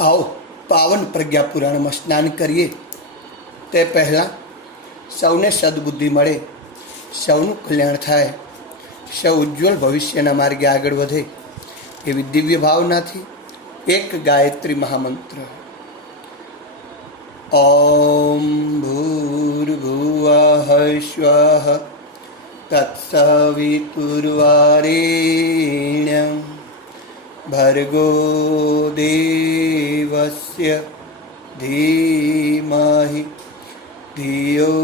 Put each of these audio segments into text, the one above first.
आओ पावन प्रज्ञा पुराण में स्नान करिए ते पहला सौने सद्बुद्धि मळे, सौનું कल्याण थाय, सौ उज्ज्वल भविष्यना मार्गे आगळ वधे एवी दिव्य भावनाथी एक गायत्री महामंत्र ओम भूर्भुवः स्वः तत्सवितुर्वरेण्यं भर्गो देवस्य धीमहि धियो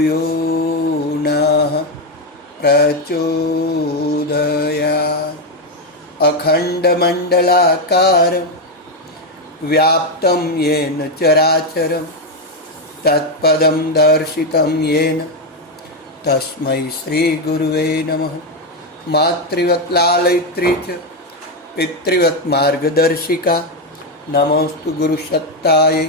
यो नः प्रचोदयात्। अखण्डमण्डलाकारं व्याप्तं येन चराचरं तत्पदं दर्शितं येन तस्मै श्रीगुरुवे नमः। मातृवत् लालयित्री च पितृवत् मार्गदर्शिका नमोस्तु गुरुसत्तायै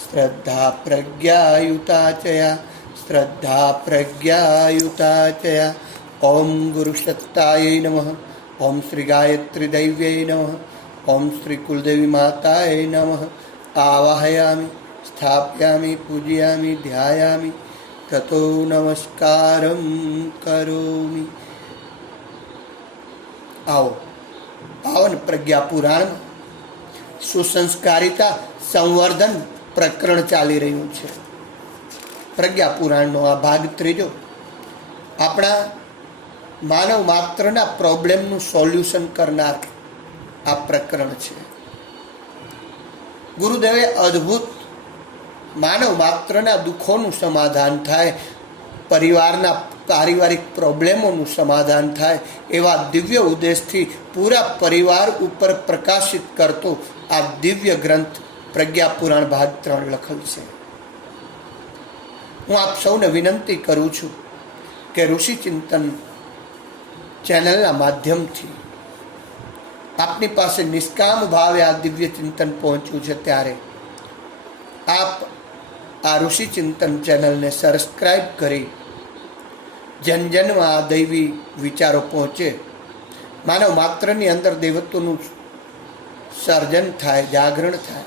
श्रद्धा प्रज्ञायुता चया, श्रद्धा प्रज्ञायुता चया। ओम गुरुसत्तायै नमः, ओम श्री गायत्री दैव्यै नमः, ओम श्री कुलदेवी मातायै नमः। आवाहयामि, स्थापयामि, पूजयामि, ध्यायामि, ततो नमस्कारं करोमि। आओ पावन प्रज्ञा पुराण सुसंस्कारिता संवर्धन प्रकरण चाली रह्यु छे। प्रज्ञा पुराणनो आ भाग त्रीजो आपणा मानव मात्रना प्रॉब्लेमनुं सोल्यूशन करनार आ प्रकरण छे। गुरुदेवे अद्भुत मानव मात्रना दुखोनुं समाधान थाय, परिवारना पारिवारिक प्रॉब्लेमोनुं समाधान थाय एवा दिव्य उद्देश्यथी पूरा परिवार उपर प्रकाशित करतो आ दिव्य ग्रंथ प्रज्ञा पुराण भाग 3 लखेल छे। हूँ आप सौने विनंती करूँ छूँ कि ऋषि चिंतन चेनलना माध्यमथी आपनी पासे निष्काम भावे आ दिव्य चिंतन पहोंच्युं छे त्यारे आप आ ऋषि चिंतन चेनल ने सब्सक्राइब करी जन जन में आ दैवी विचारों पहुँचे, मानव मात्रनी अंदर देवत्वनुं सर्जन थाय, जागरण थाय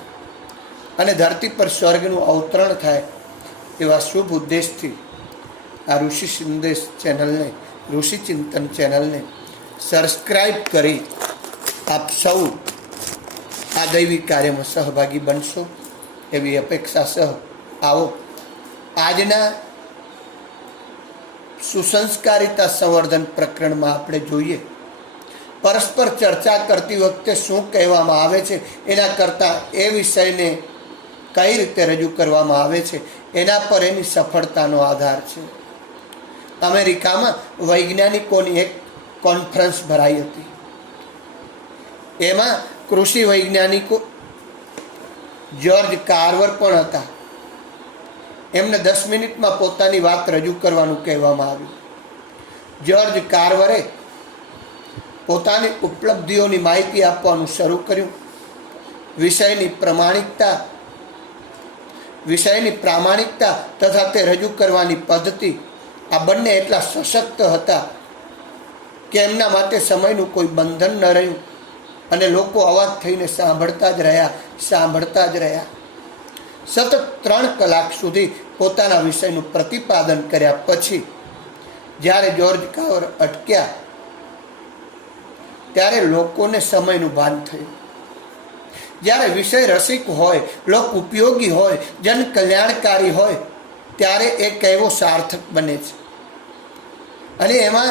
अने धरती पर स्वर्गनुं अवतरण थाय एवा शुभ उद्देश्यथी आ ऋषि संदेश चेनल ने, ऋषि चिंतन चेनल ने सब्सक्राइब करी आप सौ आ दैवी कार्य में सहभागी बनशो एवी अपेक्षा सह आओ आजना सुसंस्कारिता संवर्धन प्रकरण में आपणे जोईए। परस्पर चर्चा करती वखते शुं कहेवामां आवे छे एना करता ए विषयने कई रीते रजू करवामां आवे छे एना पर एनी सफलतानो आधार छे। अमेरिका में वैज्ञानिकोनी एक कॉन्फ्रन्स भराई हती। एमां कृषि वैज्ञानिको जॉर्ज कार्वर पण हता। एमने 10 मिनिट में पोतानी बात रजू करवानुं कहेवामां आव्युं। जॉर्ज कार्वरे पोतानी उपलब्धिओनी माहिती आपवानुं शरू कर्युं। विषयनी प्रामाणिकता तथा ते रजू करवानी पद्धति आ बंने एटला सशक्त हता के एमना माटे समयनुं कोई बंधन न रह्युं अने लोको अवाज थईने सांभळता ज रह्या। सतत 3 कलाक सुधी पोताना विषयनुं प्रतिपादन कर्या पछी ज्यारे जॉर्ज कार्वर अटक्या त्यारे लोकोने समयनुं भान थयुं। ज्यारे विषय रसिक होय, लोक उपयोगी होय, जन कल्याणकारी होय त्यारे एक एवो सार्थक बने छे अने एमां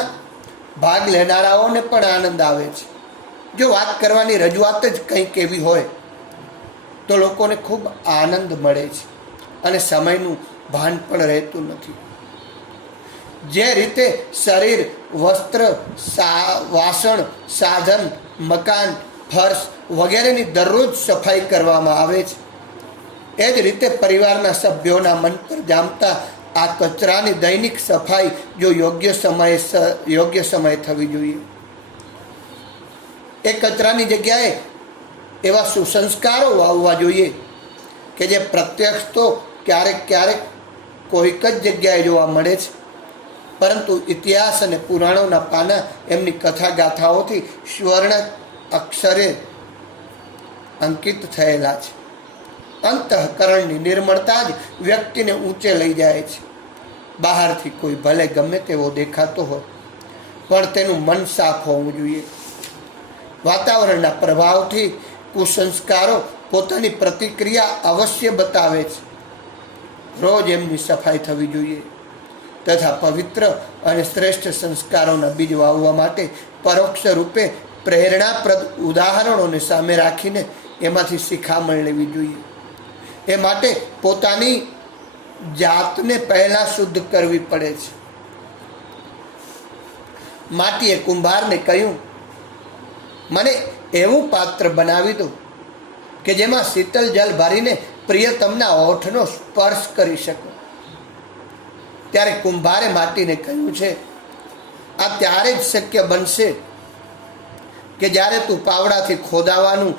भाग लेनाराओने पण आनंद आवे छे। जो बात करवानी रजूआत ज कंईक एवी होय तो लोकोने खूब आनंद मळे छे अने समयनुं भान पण रहेतुं नथी। जे रीते शरीर, वस्त्र, वासण, साधन, मकान, फर्श वगैरेनी दररोज सफाई करवामां आवे छे ए ज रीते परिवारना सभ्योना मन पर जामता आ कचरानी दैनिक सफाई जो योग्य समय थवी जोईए। ए कचरानी जग्याए एवा सुसंस्कारो वाववा जोईए के जे प्रत्यक्ष तो क्यारेक क्यारेक कोईक ज जग्याए जोवा मळे छे परंतु इतिहास अने पुराणोना पाना एमनी कथा गाथाओथी स्वर्ण अक्षरे અંકિત થયેલા છે. અંતઃકરણની નિર્મળતા જ વ્યક્તિને ઊંચે લઈ જાય છે. બહારથી કોઈ ભલે ગમે તેવો દેખાતો હોય, પણ તેનું મન સાફ હોવું જોઈએ. વાતાવરણના પ્રભાવથી કુસંસ્કારો પોતાની પ્રતિક્રિયા અવશ્ય બતાવે છે. રોજ એમની સફાઈ થવી જોઈએ તથા પવિત્ર અને શ્રેષ્ઠ સંસ્કારોના બીજ વાવવા માટે પરોક્ષ રૂપે પ્રેરણાપ્રદ ઉદાહરણોને સામે રાખીને એમાંથી શિખામણ લેવી જોઈએ. એ માટે પોતાની જાતને પહેલા શુદ્ધ કરવી પડે છે. માટીએ કુંભારને કહ્યું, મને એવું પાત્ર બનાવી દો કે જેમાં શીતળ જલ ભરીને પ્રિયતમના ઓઠનો સ્પર્શ કરી શકો. ત્યારે કુંભારે માટીને કહ્યું છે, આ ત્યારે જ શક્ય બનશે કે જ્યારે તું પાવડાથી ખોદાવાનું,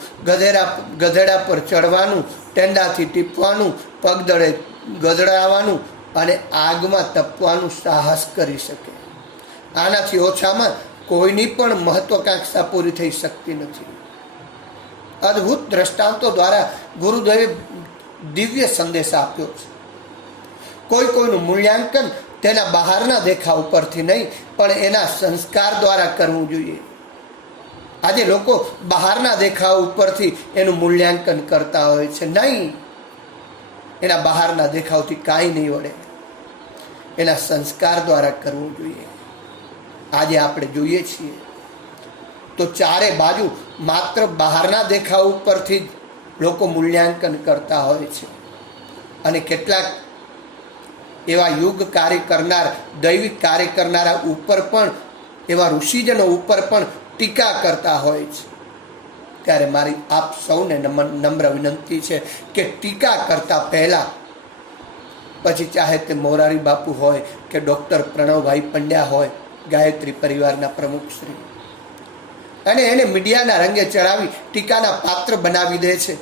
ગધેડા પર ચડવાનું, ટેંડાથી ટીપવાનું, પગદળે ગધડાવવાનું અને આગમાં તપવાનું સાહસ કરી શકે. આનાથી ઓછામાં કોઈની પણ મહત્વાકાંક્ષા પૂરી થઈ શકતી નથી. અદ્ભુત દ્રષ્ટાંતો દ્વારા ગુરુદેવે દિવ્ય સંદેશ આપ્યો છે. કોઈનું મૂલ્યાંકન તેના બહારના દેખાવ ઉપરથી નહીં, પણ એના સંસ્કાર દ્વારા કરવું જોઈએ. આજે લોકો બહારના દેખાવ ઉપરથી એનું મૂલ્યાંકન કરતા હોય છે. નહીં, એના બહારના દેખાવથી કાંઈ નહીં વળે. એના સંસ્કાર દ્વારા કરવું જોઈએ. આજે આપણે જોઈએ છીએ તો ચારે બાજુ માત્ર બહારના દેખાવ ઉપરથી જ લોકો મૂલ્યાંકન કરતા હોય છે. અને કેટલાક એવા યુગ કાર્ય કરનાર, દૈવિક કાર્ય કરનારા ઉપર પણ, એવા ઋષિજનો ઉપર પણ ટીકા કરતા હોય છે. ત્યારે મારી આપ સૌને નમ્ર વિનંતી છે કે ટીકા કરતા પહેલા, પછી ચાહે તે મોરારી બાપુ હોય કે ડૉક્ટર પ્રણવભાઈ પંડ્યા હોય, ગાયત્રી પરિવારના પ્રમુખ શ્રી, અને એને મીડિયાના રંગે ચડાવી ટીકાના પાત્ર બનાવી દે છે.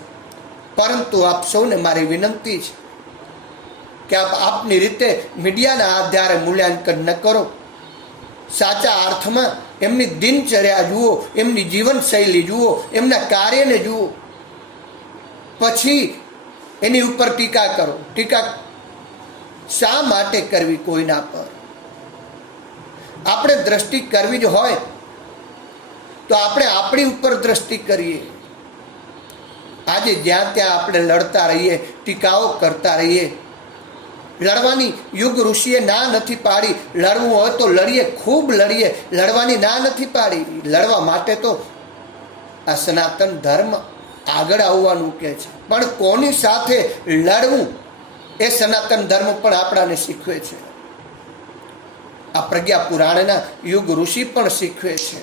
પરંતુ આપ સૌને મારી વિનંતી છે કે આપ આપની રીતે મીડિયાના આધારે મૂલ્યાંકન ન કરો. સાચા અર્થમાં એમની દિનચર્યા જુઓ, એમની જીવનશૈલી જુઓ, એમના કાર્યને જુઓ, પછી એની ઉપર ટીકા કરો. ટીકા શા માટે કરવી કોઈના પર? આપણે દ્રષ્ટિ કરવી જ હોય તો આપણે આપણી ઉપર દ્રષ્ટિ કરીએ. આજે જ્યાં ત્યાં આપણે લડતા રહીએ, ટીકાઓ કરતા રહીએ. લડવાની યુગ ઋષિએ ના નથી પાડી. લડવું હોય તો લડીએ, ખૂબ લડીએ, લડવાની ના નથી પાડી. લડવા માટે તો આ સનાતન ધર્મ આગળ આવવાનું કહે છે, પણ કોની સાથે લડવું એ સનાતન ધર્મ પણ આપણાને શીખવે છે. આ પ્રજ્ઞા પુરાણના યુગ ઋષિ પણ શીખવે છે.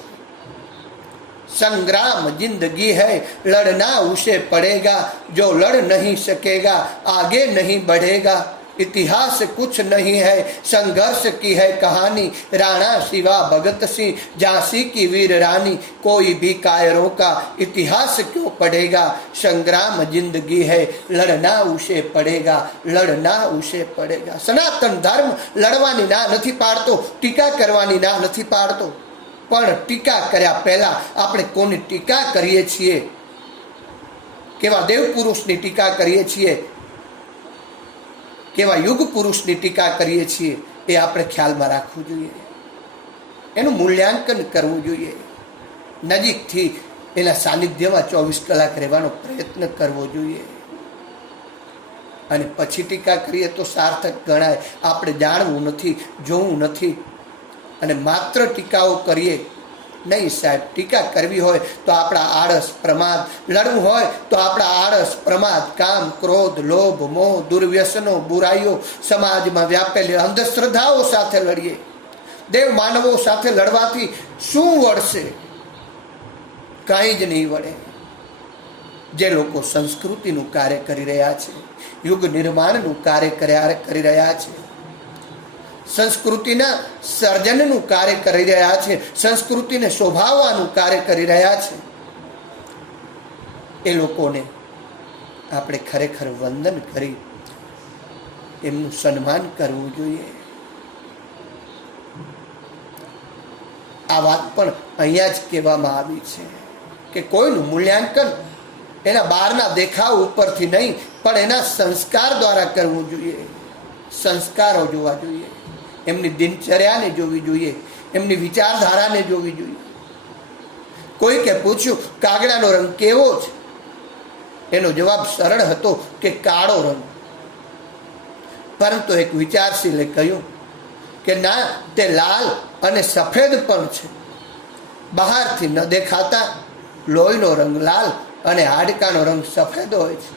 संग्राम जिंदगी है, लड़ना उसे पड़ेगा, जो लड़ नहीं सकेगा आगे नहीं बढ़ेगा. इतिहास कुछ नहीं है, संघर्ष की है कहानी. राणा शिवा भगत सिंह, झांसी की वीर रानी, कोई भी कायरों का इतिहास क्यों पढ़ेगा. संग्राम जिंदगी है, लड़ना उसे पड़ेगा, लड़ना उसे पड़ेगा. સનાતન ધર્મ લડવાની ના નથી પાડતો, ટીકા કરવાની ના નથી પાડતો. પણ ટીકા કર્યા પહેલા આપણે કોની ટીકા કરીએ છીએ, કેવા દેવ પુરુષની ટીકા કરીએ છીએ, કેવા યુગ પુરુષની ટીકા કરીએ છીએ, એ આપણે ખ્યાલમાં રાખવું જોઈએ. એનું મૂલ્યાંકન કરવું જોઈએ. નજીકથી એના સાનિધ્યમાં 24 કલાક રહેવાનો પ્રયત્ન કરવો જોઈએ. અને પછી ટીકા કરીએ તો સાર્થક ગણાય. આપણે જાણવું નથી, જોવું નથી અને માત્ર ટીકાઓ કરીએ નહીં. સાહેબ, ટીકા કરવી હોય તો આપણા આળસ, પ્રમાદ, લડવું હોય તો આપણા આળસ, પ્રમાદ, કામ, ક્રોધ, લોભ, મોહ, દુર્વ્યસનો, બુરાઈઓ, સમાજમાં વ્યાપેલી અંધશ્રદ્ધાઓ સાથે લડીએ. દેવ માનવો સાથે લડવાથી શું વળશે? કાંઈ જ નહીં વળે. જે લોકો સંસ્કૃતિનું કાર્ય કરી રહ્યા છે, યુગ નિર્માણનું કાર્ય કરી રહ્યા છે, સંસ્કૃતિના સર્જનનું કાર્ય કરી રહ્યા છે, સંસ્કૃતિને શોભાવવાનું કાર્ય કરી રહ્યા છે, એ લોકોને આપણે ખરેખર વંદન કરી એમનું સન્માન કરવું જોઈએ. આ વાત પણ અહીંયા જ કહેવામાં આવી છે કે કોઈનું મૂલ્યાંકન એના બહારના દેખાવ ઉપરથી નહીં, પણ એના સંસ્કાર દ્વારા કરવું જોઈએ. સંસ્કારો જોવા જોઈએ, એમની દિનચર્યાને જોવી જોઈએ, એમની વિચારધારાને જોવી જોઈએ. કોઈકે પૂછ્યું કાગડાનો રંગ કેવો છે? એનો જવાબ સરળ હતો કે કાળો રંગ. પરંતુ એક વિચારશીલે કહ્યું કે ના, તે લાલ અને સફેદ પણ છે. બહારથી ન દેખાતા લોહીનો રંગ લાલ અને હાડકાનો રંગ સફેદ હોય છે.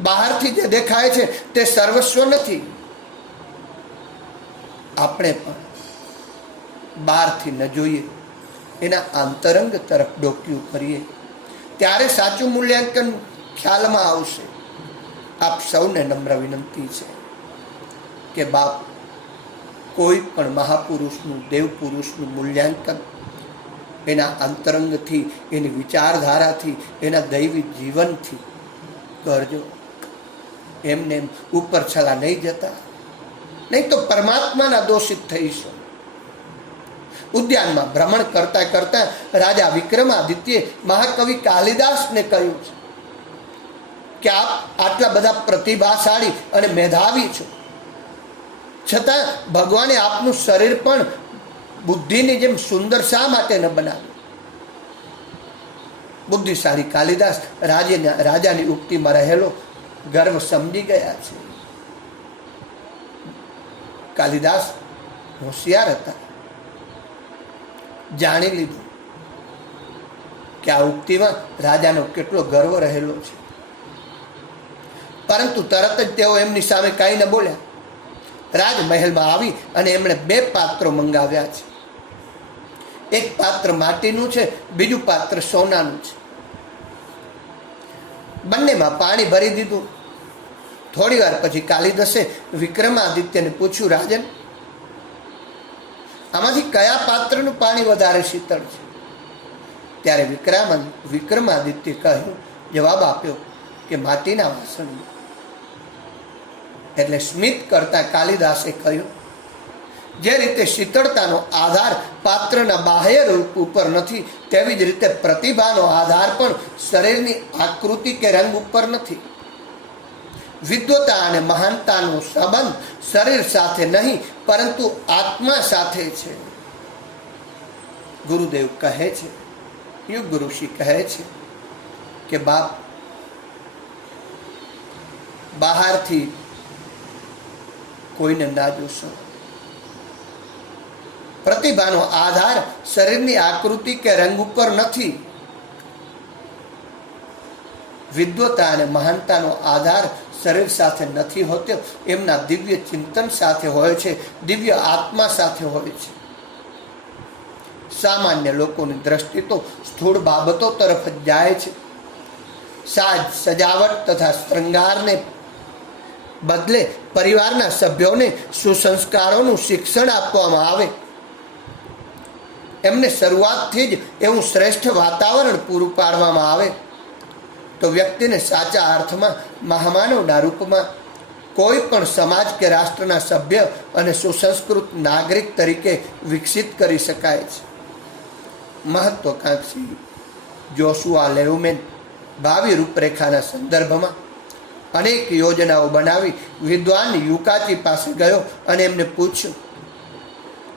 બહારથી જે દેખાય છે તે સર્વસ્વ નથી. આપણે પણ બહારથી ન જોઈએ, એના આંતરંગ તરફ ડોક્યું કરીએ, ત્યારે સાચું મૂલ્યાંકન ખ્યાલમાં આવશે. આપ સૌને નમ્ર વિનંતી છે કે બાપ, કોઈ પણ મહાપુરુષનું, દેવ પુરુષનું મૂલ્યાંકન એના અંતરંગથી, એની વિચારધારાથી, એના દૈવી જીવનથી કરજો. એમને એમ ઉપર છલા નહીં જતા, નહીં તો પરમાત્માના દોષિત થઈશું. ઉદ્યાનમાં ભ્રમણ કરતા કરતા રાજા વિક્રમાદિત્ય મહાકવિ કાલિદાસને કહ્યું છે કે આપ આટલા બધા પ્રતિભાશાળી અને મેધાવી છો, છતાં ભગવાને આપનું શરીર પણ બુદ્ધિની જેમ સુંદર શા માટે ન બનાવ્યું? બુદ્ધિશાળી કાલિદાસ રાજાની ઉક્તિમાં રહેલો ગર્વ સમજી ગયા છે. કાલિદાસ હોશિયાર હતા, જાણી લીધું કે આ ઉક્તિમાં રાજાનો કેટલો ગર્વ રહેલો છે. પરંતુ તરત જ તેઓ એમની સામે કાંઈ ન બોલ્યા. રાજમહેલમાં આવી અને એમણે 2 પાત્રો મંગાવ્યા છે. એક પાત્ર માટીનું છે, બીજું પાત્ર સોનાનું છે. બંનેમાં પાણી ભરી દીધું. થોડી વાર પછી કાલિદાસે વિક્રમાદિત્યને પૂછ્યું, રાજન, આમાંથી કયા પાત્રનું પાણી વધારે શીતળ છે? ત્યારે વિક્રમાદિત્ય કહ્યું, જવાબ આપ્યો કે માટીના વાસણનું. એટલે સ્મિત કરતા કાલિદાસે કહ્યું, જે રીતે શીતળતાનો આધાર પાત્રના બાહ્ય રૂપ ઉપર નથી, તેવી જ રીતે પ્રતિભાનો આધાર પણ શરીરની આકૃતિ કે રંગ ઉપર નથી. વિદ્વતા અને મહાનતાનો સંબંધ શરીર સાથે નહીં, પરંતુ આત્મા સાથે છે. ગુરુદેવ કહે છે, યુગ ઋષિ કહે છે કે બાપ, બહારથી કોઈને ના જોશો. પ્રતિભાનો આધાર શરીરની આકૃતિ કે રંગ ઉપર નથી. વિદ્વતા અને મહાનતાનો આધાર શરીર સાથે નથી હોતો, એમના દિવ્ય ચિંતન સાથે હોય છે, દિવ્ય આત્મા સાથે હોય છે. સામાન્ય લોકોની દ્રષ્ટિ તો સ્થૂળ બાબતો તરફ જ જાય છે. સાજ સજાવટ તથા શૃંગારને બદલે પરિવારના સભ્યોને સુસંસ્કારોનું શિક્ષણ આપવામાં આવે, એમને શરૂઆતથી જ એવું શ્રેષ્ઠ વાતાવરણ પૂરું પાડવામાં આવે, તો વ્યક્તિને સાચા અર્થમાં મહામાનવના રૂપમાં કોઈ પણ સમાજ કે રાષ્ટ્રના સભ્ય અને સુસંસ્કૃત નાગરિક તરીકે વિકસિત કરી શકાય છે. મહત્વાકાંક્ષી જોશુઆ લેવમેન ભાવિ રૂપરેખાના સંદર્ભમાં અનેક યોજનાઓ બનાવી વિદ્વાન યુકાચી પાસે ગયો અને એમને પૂછ્યું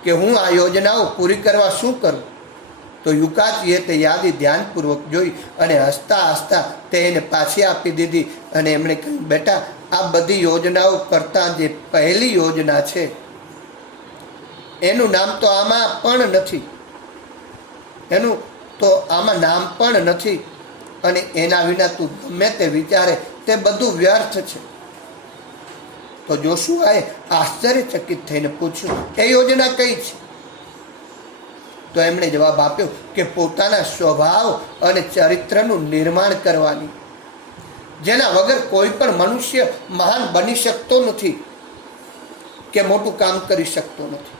કે હું આ યોજનાઓ પૂરી કરવા શું કરું? તો યુકાચીએ તે યાદી ધ્યાનપૂર્વક જોઈ અને હસતા હસતા તે એને પાછી આપી દીધી અને એમણે કહ્યું, બેટા, આ બધી યોજનાઓ કરતાં જે પહેલી યોજના છે એનું નામ તો આમાં પણ નથી, એનું તો આમાં નામ પણ નથી, અને એના વિના તું ગમે તે વિચારે તે બધું વ્યર્થ છે. તો જોશુઆએ આશ્ચર્યચકિત થઈને પૂછ્યું, એ યોજના કઈ છે? તો એમણે જવાબ આપ્યો કે પોતાના સ્વભાવ અને ચરિત્રનું નિર્માણ કરવાની, જેના વગર કોઈ પણ મનુષ્ય મહાન બની શકતો નથી કે મોટું કામ કરી શકતો નથી.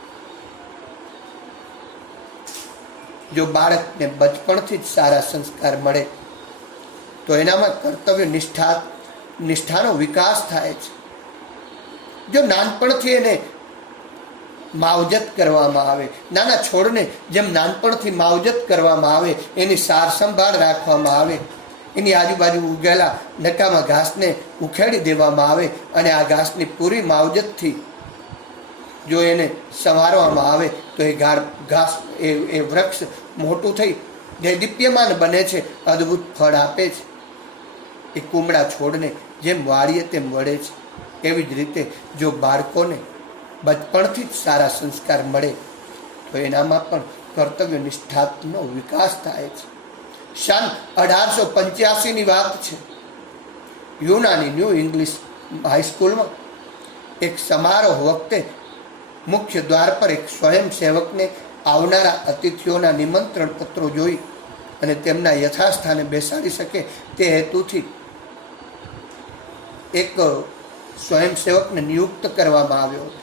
જો બાળકને બચપણથી જ સારા સંસ્કાર મળે તો એનામાં કર્તવ્ય નિષ્ઠાનો વિકાસ થાય છે. જો નાનપણથી એને માવજત કરવામાં આવે, નાના છોડને જેમ નાનપણથી માવજત કરવામાં આવે, એની સાર સંભાળ રાખવામાં આવે, એની આજુબાજુ ઉગેલા નકામા ઘાસને ઉખેડી દેવામાં આવે અને આ ઘાસની પૂરી માવજતથી જો એને સંવારવામાં આવે તો એ ઘાસ એ વૃક્ષ મોટું થઈ જે દીપ્યમાન બને છે, અદ્ભુત ફળ આપે છે. એ કુમળા છોડને જેમ વાળીએ તેમ વળે છે. એવી જ રીતે જો બાળકોને બચપણથી જ સારા સંસ્કાર મળે તો એનામાં પણ કર્તવ્ય નિષ્ઠાનો વિકાસ થાય છે. સન 1885ની વાત છે. યુનાની ન્યૂ ઇંગ્લિશ હાઈસ્કૂલમાં એક સમારોહ વખતે મુખ્ય દ્વાર પર એક સ્વયંસેવકને આવનારા અતિથિઓના નિમંત્રણ પત્રો જોઈ અને તેમના યથાસ્થાને બેસાડી શકે તે હેતુથી એક સ્વયંસેવકને નિયુક્ત કરવામાં આવ્યો હતો.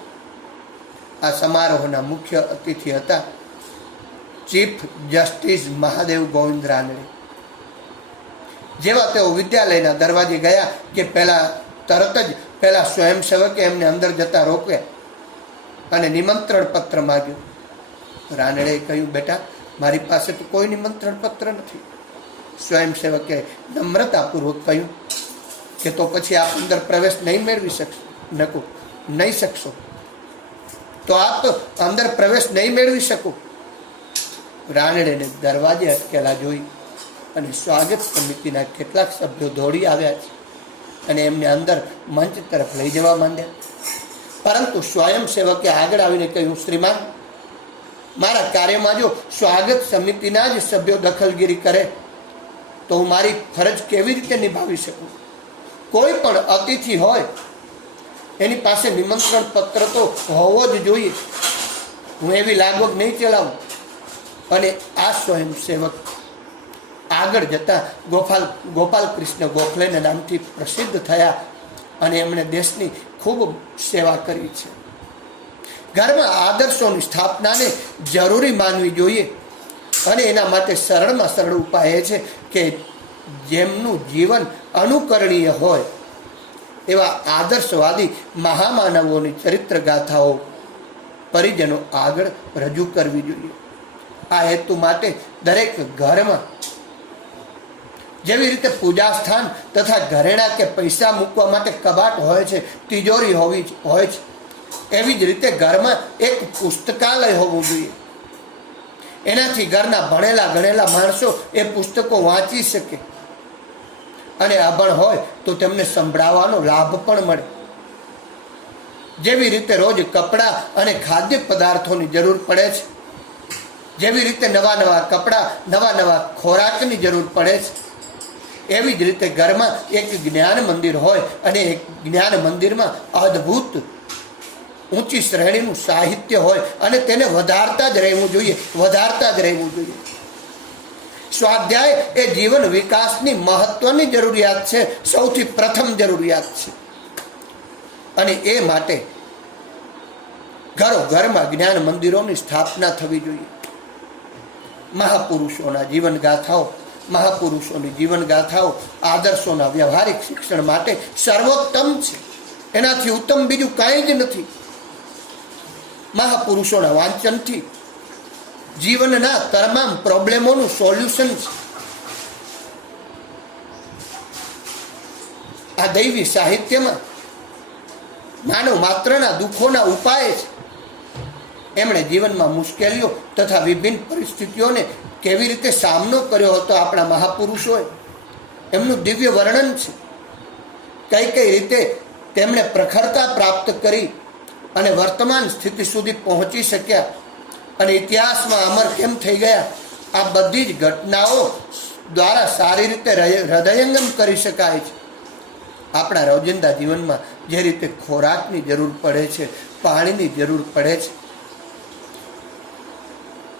આ સમારોહના મુખ્ય અતિથિ હતા ચીફ જસ્ટિસ મહાદેવ ગોવિંદ રાનડે. જેવા તેઓ વિદ્યાલયના દરવાજે ગયા કે તરત જ પેલા સ્વયંસેવકે એમને અંદર જતા રોક્યા અને નિમંત્રણ પત્ર માંગ્યું. રાનડેએ કહ્યું, બેટા, મારી પાસે તો કોઈ નિમંત્રણ પત્ર નથી. સ્વયંસેવકે નમ્રતાપૂર્વક કહ્યું કે તો પછી આપ અંદર પ્રવેશ નહીં મેળવી શકશો. નહીં શકશો તો આપ અંદર પ્રવેશ નહીં મેળવી શકો. રાનડેને દરવાજે અટકેલા જોઈ અને સ્વાગત સમિતિના કેટલાક સભ્યો દોડી આવ્યા છે અને એમને અંદર મંચ તરફ લઈ જવા માંડ્યા. પરંતુ સ્વયંસેવકે આગળ આવીને કહ્યું, શ્રીમાન, મારા કાર્યમાં જો સ્વાગત સમિતિના જ સભ્યો દખલગીરી કરે તો હું મારી ફરજ કેવી રીતે નિભાવી શકું? કોઈ પણ અતિથિ હોય એની પાસે નિમંત્રણ પત્ર તો હોવો જ જોઈએ. હું એવી લાગવગ નહીં ચલાવું. અને આ સ્વયંસેવક આગળ જતા ગોપાલ કૃષ્ણ ગોખલેના નામથી પ્રસિદ્ધ થયા અને એમણે દેશની ખૂબ સેવા કરી છે. ઘરમાં આદર્શોની સ્થાપનાને જરૂરી માનવી જોઈએ અને એના માટે સરળમાં સરળ ઉપાય એ છે કે જેમનું જીવન અનુકરણીય હોય એવા આદર્શવાદી મહામાનવોની ચરિત્ર ગાથાઓ પરિજનો આગળ રજૂ કરવી જોઈએ. આ હેતુ માટે દરેક ઘરમાં જેવી રીતે પૂજા સ્થાન તથા ઘરેણા કે પૈસા મૂકવા માટે કબાટ હોય છે, તિજોરી હોય છે, એવી જ રીતે ઘરમાં એક પુસ્તકાલય હોવું જોઈએ. એનાથી ઘરના ભણેલા ગણેલા માણસો એ પુસ્તકો વાંચી શકે અને અભણ હોય તો તેમને સંભળાવવાનો લાભ પણ મળે. જેવી રીતે રોજ કપડાં અને ખાદ્ય પદાર્થોની જરૂર પડે છે, જેવી રીતે નવા નવા કપડાં, નવા નવા ખોરાકની જરૂર પડે છે, એવી જ રીતે ઘરમાં એક જ્ઞાન મંદિર હોય અને એક જ્ઞાન મંદિરમાં અદ્ભુત ઊંચી શ્રેણીનું સાહિત્ય હોય અને તેને વધારતા જ રહેવું જોઈએ. સ્વાધ્યાય એ જીવન વિકાસની મહત્વની જરૂરિયાત છે, સૌથી પ્રથમ જરૂરિયાત છે. અને એ માટે ઘરમાં જ્ઞાન મંદિરોની સ્થાપના થવી જોઈએ. મહાપુરુષોની જીવનગાથાઓ આદર્શોના વ્યવહારિક શિક્ષણ માટે સર્વોત્તમ છે. એનાથી ઉત્તમ બીજું કાંઈ જ નથી. મહાપુરુષોના વાંચનથી જીવનના તમામ પ્રોબ્લેમોનું સોલ્યુશન છે. આ દૈવી સાહિત્યમાં માનવ માત્રના દુઃખોના ઉપાય છે. એમણે જીવનમાં મુશ્કેલીઓ તથા વિભિન્ન પરિસ્થિતિઓને કેવી રીતે સામનો કર્યો હતો આપણા મહાપુરુષોએ એમનું દિવ્ય વર્ણન છે. કઈ રીતે તેમણે પ્રખરતા પ્રાપ્ત કરી અને વર્તમાન સ્થિતિ સુધી પહોંચી શક્યા અને ઇતિહાસમાં અમર કેમ થઈ ગયા, આ બધી જ ઘટનાઓ દ્વારા સારી રીતે હૃદયંગમ કરી શકાય છે. આપણા રોજિંદા જીવનમાં જે રીતે ખોરાકની જરૂર પડે છે, પાણીની જરૂર પડે છે,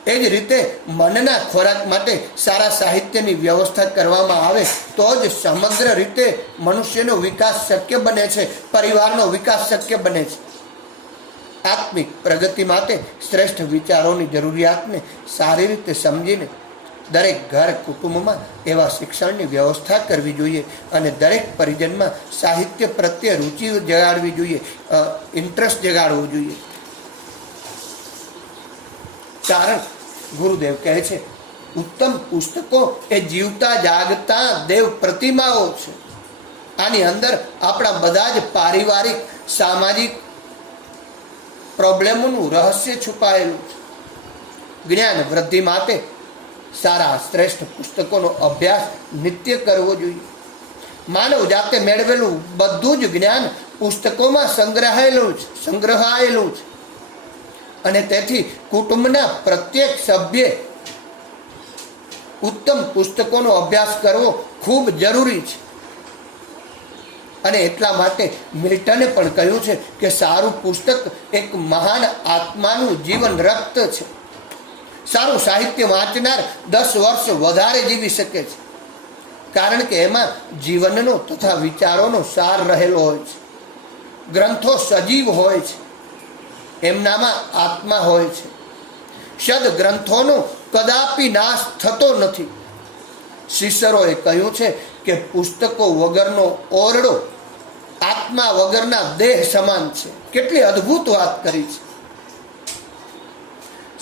એ જ રીતે મનના ખોરાક માટે સારા સાહિત્યની વ્યવસ્થા કરવામાં આવે તો જ સમગ્ર રીતે મનુષ્યનો વિકાસ શક્ય બને છે, પરિવારનો વિકાસ શક્ય બને છે. આત્મિક પ્રગતિ માટે શ્રેષ્ઠ વિચારોની જરૂરિયાતને સારી રીતે સમજીને દરેક ઘર કુટુંબમાં એવા શિક્ષણની વ્યવસ્થા કરવી જોઈએ અને દરેક પરિજનમાં સાહિત્ય પ્રત્યે રુચિ જગાડવી જોઈએ, ઇન્ટરેસ્ટ જગાડવો જોઈએ. કારણ ગુરુદેવ કહે છે ઉત્તમ પુસ્તકો એ જીવતા જાગતા દેવ પ્રતિમાઓ છે. આની અંદર આપણા બધા જ પારિવારિક સામાજિક પ્રોબ્લેમોનું રહસ્ય છુપાયેલું છે. જ્ઞાન વૃદ્ધિ માટે સારા શ્રેષ્ઠ પુસ્તકોનો અભ્યાસ નિત્ય કરવો જોઈએ. માનવ જાતે મેળવેલું બધું જ જ્ઞાન પુસ્તકોમાં સંગ્રહાયેલું છે અને તેથી કુટુંબના પ્રત્યેક સભ્યે ઉત્તમ પુસ્તકોનો અભ્યાસ કરવો ખૂબ જરૂરી છે. અને એટલા માટે મિલ્ટને પણ કહ્યું છે કે સારું પુસ્તક એક મહાન આત્માનું જીવન રક્ત છે. સારું સાહિત્ય વાંચનાર 10 વર્ષ વધારે જીવી શકે છે, કારણ કે એમાં જીવનનો તથા વિચારોનો સાર રહેલો હોય છે. ગ્રંથો સજીવ હોય છે, એમનામાં આત્મા હોય છે. સદ ગ્રંથોનો કદાપી નાશ થતો નથી. શિષ્યરોએ કહ્યું છે કે પુસ્તકો વગરનો ઓરડો આત્મા વગરના દેહ સમાન છે. કેટલી અદ્ભુત વાત કરી છે.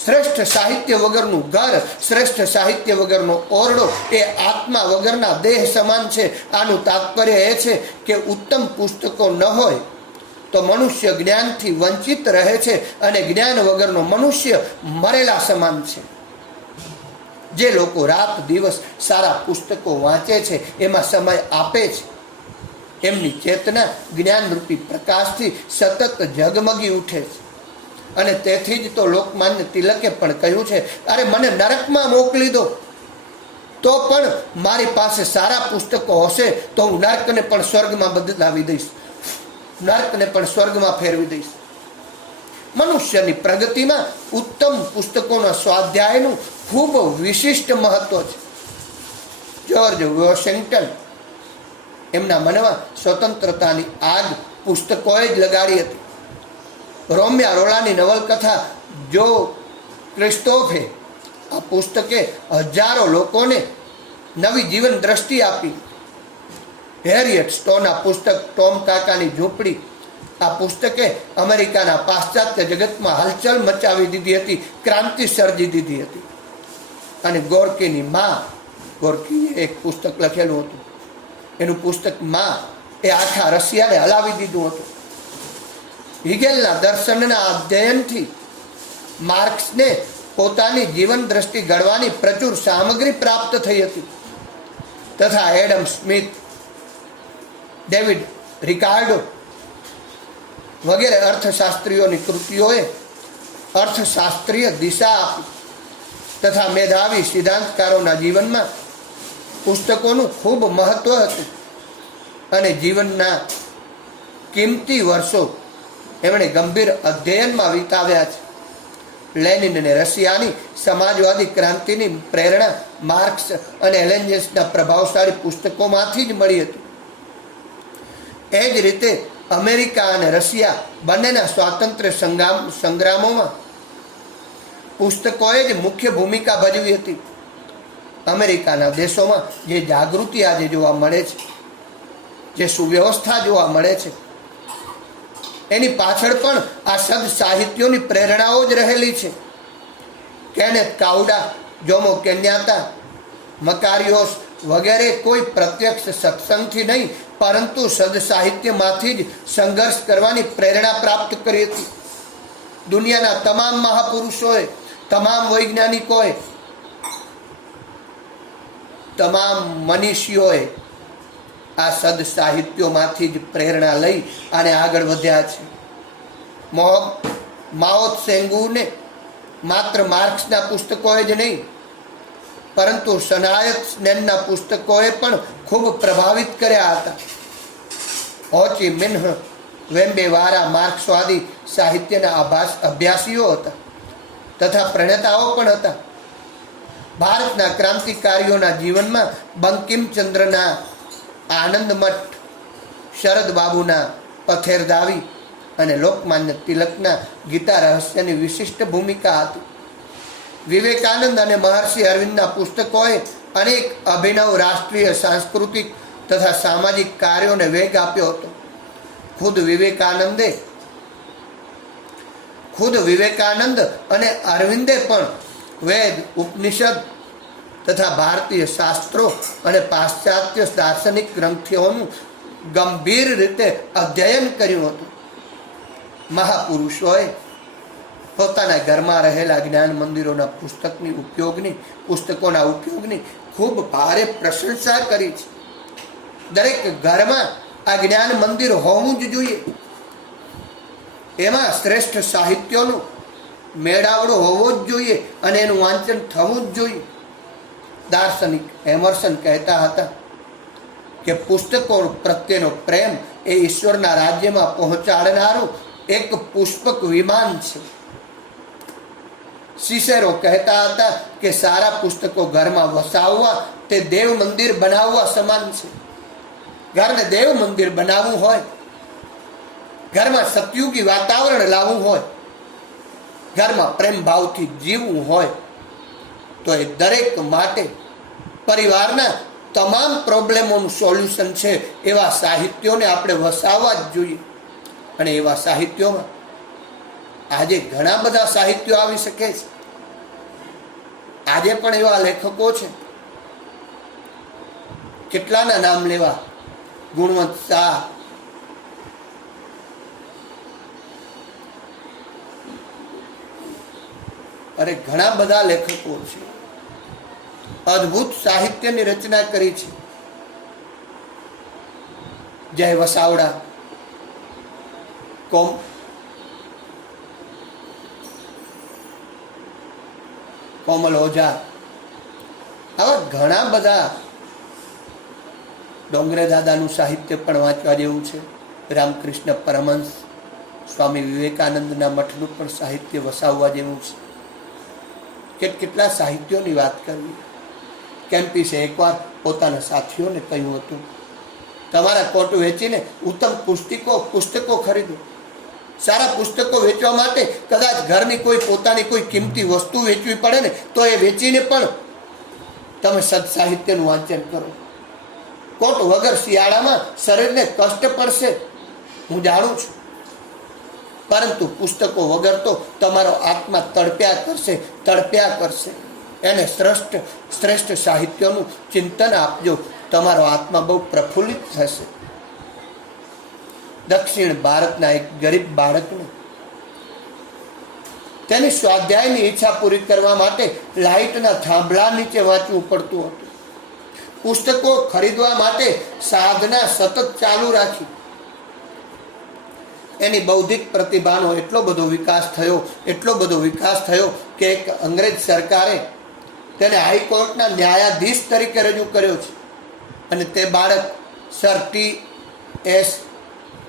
શ્રેષ્ઠ સાહિત્ય વગરનું ઘર, શ્રેષ્ઠ સાહિત્ય વગરનો ઓરડો એ આત્મા વગરના દેહ સમાન છે. આનું તાત્પર્ય એ છે કે ઉત્તમ પુસ્તકો ન હોય તો મનુષ્ય જ્ઞાનથી વંચિત રહે છે અને જ્ઞાન વગરનો મનુષ્ય મરેલા સમાન છે. જે લોકો રાત દિવસ સારા પુસ્તકો વાંચે છે, એમાં સમય આપે છે, એમની ચેતના જ્ઞાનરૂપી પ્રકાશથી સતત ઝગમગી ઉઠે છે. અને તેથી જ તો લોકમાન્ય તિલકે પણ કહ્યું છે, અરે મને નરકમાં મોકલી દો તો પણ મારી પાસે સારા પુસ્તકો હશે તો હું નર્કને પણ સ્વર્ગમાં બદલાવી દઈશ, નર્કને પણ સ્વર્ગમાં ફેરવી દઈશ. મનુષ્યની પ્રગતિમાં ઉત્તમ પુસ્તકોના સ્વાધ્યાયનું ખૂબ વિશિષ્ટ મહત્વ છે. જ્યોર્જ વોશિંગ્ટન એમના મનમાં સ્વતંત્રતાની આગ પુસ્તકોએ જ લગાડી હતી. રોમ્યા રોલાની નવલકથા જો ક્રિસ્તોફે આ પુસ્તકે હજારો લોકોને નવી જીવન દ્રષ્ટિ આપી. હેરિયટ સ્ટોના પુસ્તક ટોમ કાકાની ઝૂંપડી, આ પુસ્તકે અમેરિકાના પાશ્ચાત્ય જગતમાં હલચલ મચાવી દીધી હતી, ક્રાંતિ સર્જી દીધી હતી. અને ગોર્કીની માં, ગોર્કીએ એક પુસ્તક લખેલું હતું, એનું પુસ્તક માં એ આખા રશિયાને હલાવી દીધું હતું. હિગેલના દર્શનના અધ્યયનથી માર્ક્સને પોતાની જીવન દ્રષ્ટિ ઘડવાની પ્રચુર સામગ્રી પ્રાપ્ત થઈ હતી. તથા એડમ સ્મિથ, ડેવિડ રિકાર્ડો વગેરે અર્થશાસ્ત્રીઓની કૃતિઓએ અર્થશાસ્ત્રીય દિશા આપી. તથા મેધાવી સિદ્ધાંતકારોના જીવનમાં પુસ્તકોનું ખૂબ મહત્વ હતું અને જીવનના કિંમતી વર્ષો એમણે ગંભીર અધ્યયનમાં વિતાવ્યા છે. લેનિન અને રશિયાની સમાજવાદી ક્રાંતિની પ્રેરણા માર્ક્સ અને એલેન્જસના પ્રભાવશાળી પુસ્તકોમાંથી જ મળી હતી. એ જ રીતે અમેરિકા અને રશિયા બંનેના સ્વાતંત્ર્ય સંગ્રામોમાં પુસ્તકોએ જ મુખ્ય ભૂમિકા ભજવી હતી. અમેરિકાના દેશોમાં જે જાગૃતિ આજે જોવા મળે છે, જે સુવ્યવસ્થા જોવા મળે છે, એની પાછળ પણ આ સદ સાહિત્યોની પ્રેરણાઓ જ રહેલી છે. કેનેથ કાઉડા, જોમો કેન્યાતા, મકારિયોસ વગેરે કોઈ પ્રત્યક્ષ સત્સંગથી નહીં પરંતુ સદ સાહિત્યમાંથી જ સંઘર્ષ કરવાની પ્રેરણા પ્રાપ્ત કરી હતી. દુનિયાના તમામ મહાપુરુષોએ, તમામ વૈજ્ઞાનિકોએ, તમામ મનીષીઓએ આ સદ સાહિત્યોમાંથી જ પ્રેરણા લઈ અને આગળ વધ્યા છે. માઓ ત્સેંગને માત્ર માર્ક્સના પુસ્તકોએ જ નહીં પરંતુ સનાયત સ્નેનના પુસ્તકોએ પણ ખૂબ પ્રભાવિત કર્યા હતા. હોચી મિન્હ, વેમ્બે વારા માર્ક્સવાદી સાહિત્યના અભ્યાસીઓ હતા તથા પ્રણેતાઓ પણ હતા. ભારતના ક્રાંતિકારીઓના જીવનમાં બંકિમચંદ્રના આનંદમઠ, શરદ બાબુના પથેરદાવી અને લોકમાન્ય તિલકના ગીતા રહસ્યની વિશિષ્ટ ભૂમિકા હતી. વિવેકાનંદ અને મહર્ષિ અરવિંદના પુસ્તકોએ અનેક અભિનવ રાષ્ટ્રીય, સાંસ્કૃતિક તથા સામાજિક કાર્યોને વેગ આપ્યો હતો. ખુદ વિવેકાનંદ અને અરવિંદે પણ વેદ, ઉપનિષદ તથા ભારતીય શાસ્ત્રો અને પાશ્ચાત્ય દાર્શનિક ગ્રંથોનું ગંભીર રીતે અધ્યયન કર્યું હતું. મહાપુરુષોએ પોતાના ઘરમાં રહેલા જ્ઞાન મંદિરોના પુસ્તકોના ઉપયોગની ખૂબ ભારે પ્રશંસા કરી છે. દરેક ઘરમાં આ જ્ઞાન મંદિર હોવું જ જોઈએ. એમાં શ્રેષ્ઠ સાહિત્યનો મેળાવડો હોવો જ જોઈએ અને એનું વાંચન થવું જ જોઈએ. દાર્શનિક એમર્સન કહેતા હતા કે પુસ્તકો પ્રત્યેનો પ્રેમ એ ઈશ્વરના રાજ્યમાં પહોંચાડનારું એક પુષ્પક વિમાન છે. સિસેરો કહેતા હતા કે સારા પુસ્તકો ઘરમાં વસાવવા તે દેવ મંદિર બનાવવા સમાન છે. ઘરને દેવ મંદિર બનાવવું હોય, ઘરમાં સતયુગી વાતાવરણ લાવવું હોય, ઘરમાં પ્રેમ ભાવથી જીવવું હોય તો એ દરેક માટે પરિવારના તમામ પ્રોબ્લેમોનું સોલ્યુશન છે એવા સાહિત્યોને આપણે વસાવવા જ જોઈએ. અને એવા સાહિત્યોમાં આજે ઘણા બધા સાહિત્યો આવી શકે છે. આજે પણ એવા લેખકો છે, કેટલાના નામ લેવા? ગુણવંત શાહ, અરે ઘણા બધા લેખકો છે, અદ્ભુત સાહિત્યની રચના કરી છે. જય વસાવડા, કોમલ ઓઝા, આવા ઘણા બધા. ડોંગરે દાદાનું સાહિત્ય પણ વાંચવા જેવું છે. રામકૃષ્ણ પરમહંસ, સ્વામી વિવેકાનંદના મઠનું પણ સાહિત્ય વસાવવા જેવું છે. કેટલા સાહિત્યોની વાત કરવી. કેમ્પિસે એકવાર પોતાના સાથીઓને કહ્યું હતું, તમારા કોટ વેચીને ઉત્તમ પુસ્તકો ખરીદો. સારા પુસ્તકો વેચવા માટે કદાચ ઘરની પોતાની કોઈ કિંમતી વસ્તુ વેચવી પડે ને તો એ વેચીને પણ તમે સદસાહિત્યનું વાંચન કરો. કોટ વગર શિયાળામાં શરીરને કષ્ટ પડશે, હું જાણું છું, પરંતુ પુસ્તકો વગર તો તમારો આત્મા તડપ્યા કરશે. એને શ્રેષ્ઠ સાહિત્યનું ચિંતન આપજો, તમારો આત્મા બહુ પ્રફુલ્લિત થશે. દક્ષિણ ભારતના એક ગરીબ બાળકને તેની સ્વાધ્યાયની ઈચ્છા પૂરી કરવા માટે લાઇટના થાંભલા નીચે વાંચવું પડતું હતું. પુસ્તકો ખરીદવા માટે સાધના સતત ચાલુ રાખી. એની બૌદ્ધિક પ્રતિભાનો એટલો બધો વિકાસ થયો કે એક અંગ્રેજ સરકારે તેને હાઈકોર્ટના ન્યાયાધીશ તરીકે રજૂ કર્યો છે. અને તે બાળક સર T.S.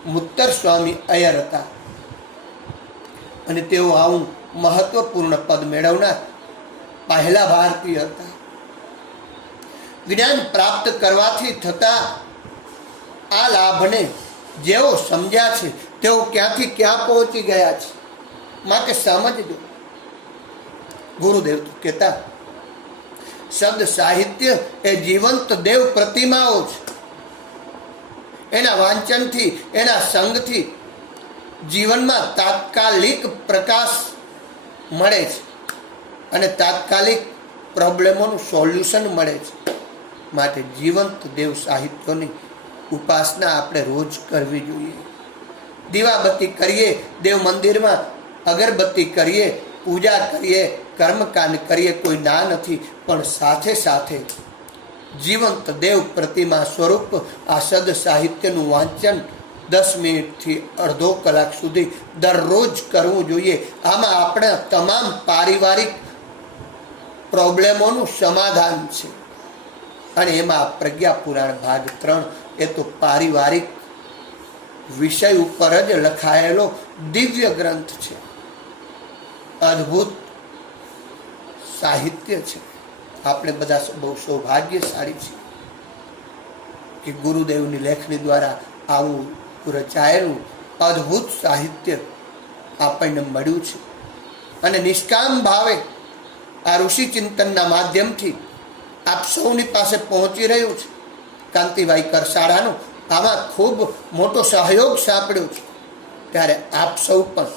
મુત્તરસ્વામી અય્યર હતા. અને તેઓ આવું મહત્વપૂર્ણ પદ મેળવનાર પહેલા ભારતીય હતા. જ્ઞાન પ્રાપ્ત કરવાથી થતા આ લાભને જેઓ સમજ્યા છે તેઓ ક્યાંથી ક્યાં પહોંચી ગયા છે, માટે સમજજો. ગુરુદેવ કહેતા, શબ્દ સાહિત્ય એ જીવંત દેવ પ્રતિમાઓ છે. એના વાંચનથી, એના સંગથી જીવનમાં તાત્કાલિક પ્રકાશ મળે છે અને તાત્કાલિક પ્રોબ્લેમોનું સોલ્યુશન મળે છે. માટે જીવંત દેવ સાહિત્યોની ઉપાસના આપણે રોજ કરવી જોઈએ. દીવાબત્તી કરીએ, દેવ મંદિરમાં અગરબત્તી કરીએ, પૂજા કરીએ, કર્મકાંડ કરીએ, કોઈ ના નથી, પણ સાથે સાથે જીવંત દેવ પ્રતિમા સ્વરૂપ આ સદ સાહિત્યનું વાંચન 10 મિનિટથી અડધો કલાક સુધી દરરોજ કરવું જોઈએ. આમાં આપણા તમામ પારિવારિક પ્રોબ્લેમોનું સમાધાન છે. અને એમાં પ્રજ્ઞા પુરાણ ભાગ 3 એ તો પારિવારિક વિષય ઉપર જ લખાયેલો દિવ્ય ગ્રંથ છે. અદ્ભુત સાહિત્ય છે. આપણે બધા બહુ સૌભાગ્યશાળી છીએ કે ગુરુદેવની લેખની દ્વારા આવું રચાયેલું અદ્ભુત સાહિત્ય આપણને મળ્યું છે. અને નિષ્કામ ભાવે આ ઋષિ ચિંતનના માધ્યમથી આપ સૌની પાસે પહોંચી રહ્યું છે. કાંતિભાઈ કરસાડાનો આમાં ખૂબ મોટો સહયોગ સાંપડ્યો છે. ત્યારે આપ સૌ પણ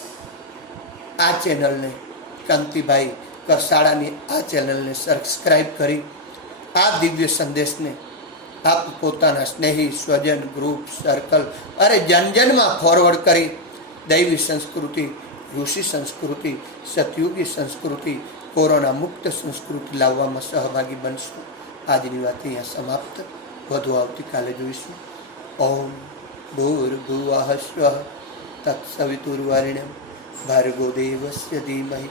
આ ચેનલને, કાંતિભાઈ કરસાડાની આ ચેનલને સબસ્ક્રાઈબ કરી આ દિવ્ય સંદેશને આપ પોતાના સ્નેહી સ્વજન ગ્રુપ સર્કલ અરે જનજનમાં ફોરવર્ડ કરી દૈવી સંસ્કૃતિ, ઋષિ સંસ્કૃતિ, સતયુગી સંસ્કૃતિ, કોરોના મુક્ત સંસ્કૃતિ લાવવામાં સહભાગી બનશું. આજની વાત અહીંયા સમાપ્ત. વધુ આવતીકાલે જોઈશું. ઓમ ભૂર્ભુવઃ સ્વઃ તત્સવિતુર્વરેણ્યં ભર્ગો દેવસ્ય ધીમહિ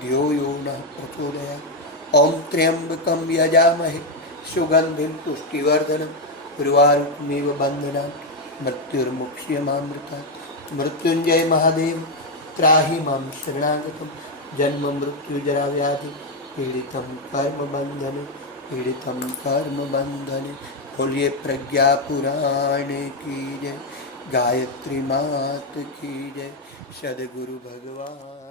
ધિયો યો નઃ પ્રચોદયાत्. ઓમ ત્ર્યંબકં યજામહે સુગંધિં પુષ્ટિવર્ધનम् ઉર્વારુકમિવ બંધનાत् મૃત્યુર્મુક્ષ્યમામૃતાत्. મૃત્યુંજય મહાદેવ ત્રાહિ મામ શરણાગતમ. જન્મ મૃત્યુ જરા વ્યાધિ પીડિતમ કર્મ બંધને પીડિતમ કર્મ બંધને. બોલીએ પ્રજ્ઞા પુરાણ કી જય, ગાયત્રી માત કી જય, સદગુરુ ભગવાન